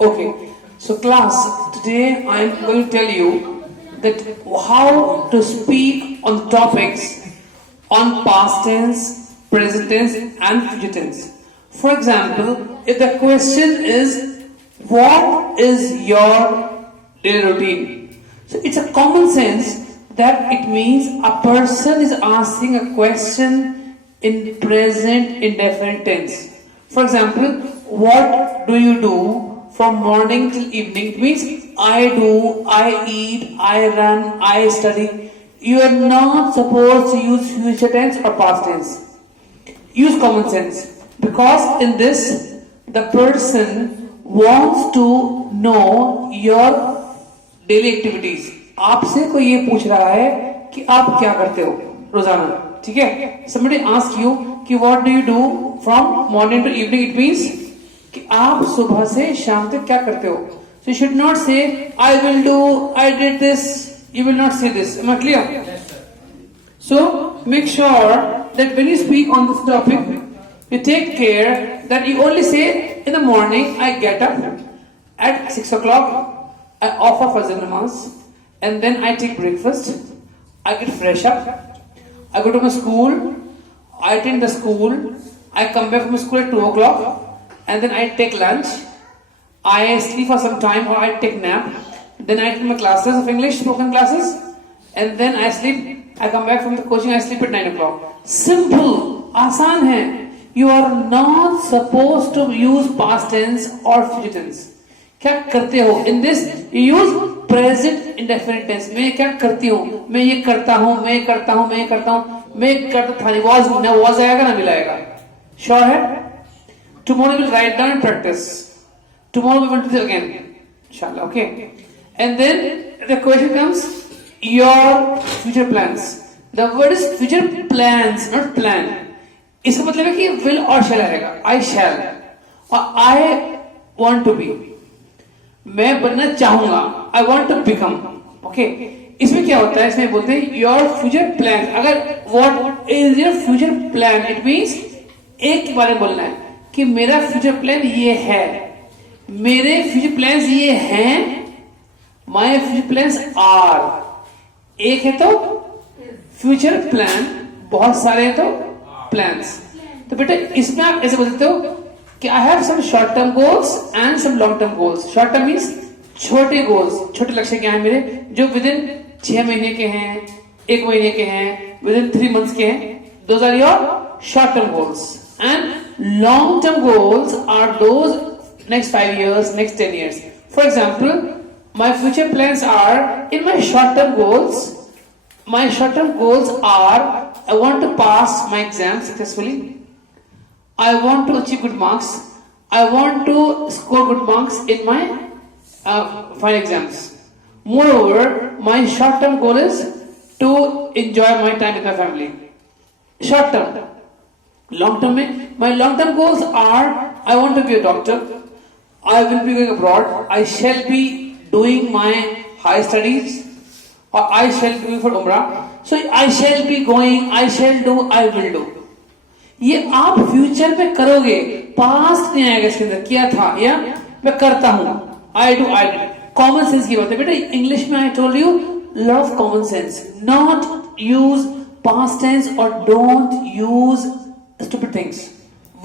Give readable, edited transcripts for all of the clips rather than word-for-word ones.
Okay, so class, today I am going to tell you that how to speak on topics on past tense, present tense and future tense. For example, if the question is, what is your daily routine? So it's a common sense that it means a person is asking a question in present indefinite tense. For example, what do you do from morning till evening? It means I do, I eat, I run, I study. You are not supposed to use future tense or past tense. Use common sense, because in this the person wants to know your daily activities. आपसे कोई ये पूछ रहा है कि आप क्या करते हो रोजाना, ठीक है? Somebody ask you कि what do you do from morning to evening? It means कि आप सुबह से शाम तक क्या करते हो? So you should not say I will do, I did this. You will not say this. Am I clear? Yes, sir. So make sure that when you speak on this topic, you take care that you only say in the morning I get up at 6 o'clock, I offer Fajr namaz, and then I take breakfast, I get fresh up, I go to my school, I attend the school, I come back from school at 2 o'clock, and then I take lunch, I sleep for some time or I take nap, then I take my classes of English, spoken classes, and then I sleep, I come back from the coaching, I sleep at 9 o'clock. Simple, आसान है. You are not supposed to use past tense or future tense. क्या करते हो? In this you use present indefinite tense. मैं क्या करती हूँ? मैं ये करता हूँ, मैं ये करता हूँ, मैं ये करता हूँ, मैं करता था नहीं. Was आएगा ना मिलाएगा. Sure है? Tomorrow we will write down and practice. Tomorrow we will do this again. Inshallah, okay? And then the question comes, your future plans. The word is future plans, not plan. इसका मतलब है कि will और shall आएगा. I shall और I want to be. मैं बनना चाहूंगा. I want to become. Okay? इसमें क्या होता है? इसमें बोलते हैं your future plans. अगर what is your future plan? It means एक के बारे में बोलना है कि मेरा future plan ये है. मेरे future plans ये हैं. My future plans are. एक है तो future plan, बहुत सारे हैं तो plans. तो बेटा इसमें आप ऐसे बोल सकते हो कि I have some short term goals and some long term goals. Short term means छोटे goals, छोटे लक्ष्य क्या हैं मेरे, जो within 6 महीने के हैं, 1 महीने के हैं, within 3 months के हैं. Those are your short term goals. And long term goals are those next 5 years, next 10 years. For example, my future plans are, in my short term goals, my short term goals are, I want to pass my exams successfully. I want to achieve good marks. I want to score good marks in my final exams. Moreover, my short term goal is to enjoy my time with my family. Short term. Long term, my long term goals are, I want to be a doctor. I will be going abroad. I shall be doing my high studies. Or I shall be going for Umrah. So I shall be going, I shall do, I will do. ये आप future में करोगे, past नहीं आएगा इसके अंदर. किया था या मैं करता हूं. I do, I do. Common sense की बात है बेटा. इंग्लिश में I told you lot of common sense. Not use past tense or don't use stupid things.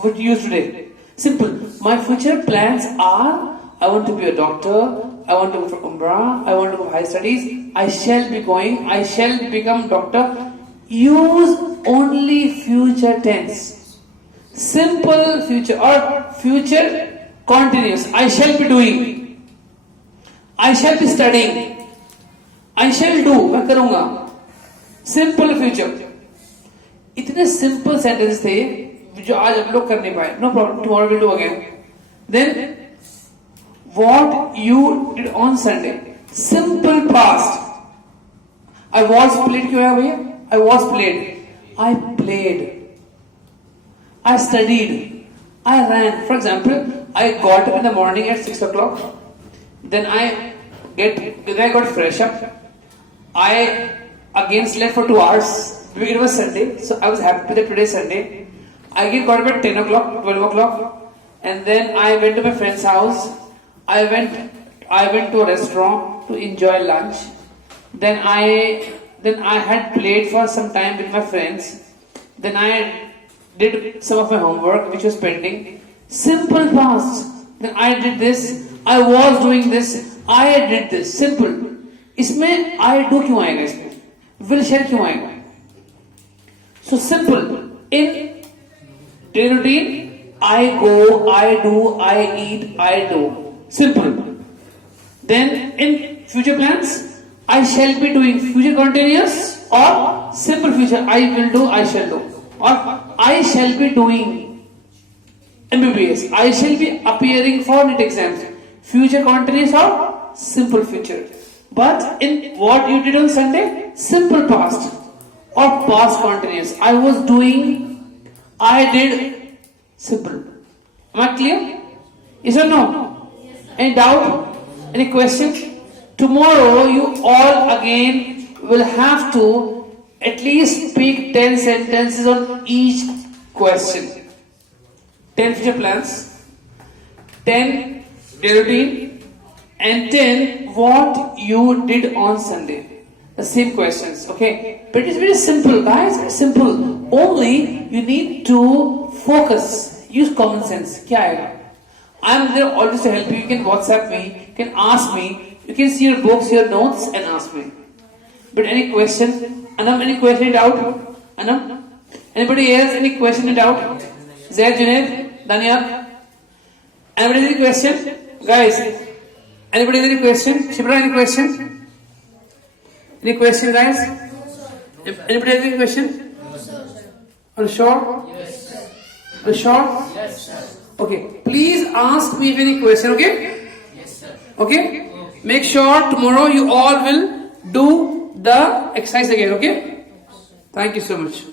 What you use today. Simple. My future plans are, I want to be a doctor. I want to go for Umrah. I want to go high studies. I shall be going. I shall become doctor. Use only future tense. Simple future or future continuous. I shall be doing. I shall be studying. I shall do. मैं करूँगा. Simple future. इतने simple sentences थे जो आज हम लोग कर नहीं पाए. No problem. Tomorrow we'll do again. Then what you did on Sunday. Simple past. I was played क्यों है भैया? I was played. I played. I studied. I ran. For example, I got up in the morning at 6 o'clock. Then I got fresh up. I again slept for 2 hours. Because it was Sunday, so I was happy that today is Sunday. I got up at 10 o'clock, 12 o'clock. and then I went to my friend's house. I went to a restaurant to enjoy lunch. Then I had played for some time with my friends. Then I did some of my homework which was pending. Simple past. Then I did this. I was doing this. I did this. Simple. इसमें I do क्यों आएगा इसमें? Will share क्यों आएगा? So simple. In daily routine, I go, I do, I eat, I do. Simple. Then in future plans, I shall be doing future continuous or simple future. I will do, I shall do. Or I shall be doing MBBS. I shall be appearing for NEET exams. Future continuous or simple future. But in what you did on Sunday, simple past or past continuous. I was doing, I did, simple. Am I clear? Yes or no? Any doubt? Any question? Tomorrow you all again will have to at least speak 10 sentences on each question. 10 future plans, 10 daily routine, and 10 what you did on Sunday. The same questions, okay? But it's very simple, guys. Very simple. Only you need to focus. Use common sense. क्या आएगा? I am there always to help you. You can WhatsApp me. You can ask me. You can see your books, your notes, and ask me. But any question? Anam, any question, doubt? Anam? Anybody else? Any question, doubt? Zaid, Junaid, Daniel? Anybody any question? Guys, anybody any question? Shibra, any question? Any question, guys? Anybody have any question? Are you sure? Yes, sir. Are you sure? Yes, sir. Okay. Please ask me if any question, okay? Yes, sir. Okay? Make sure tomorrow you all will do the exercise again, okay? Thank you so much.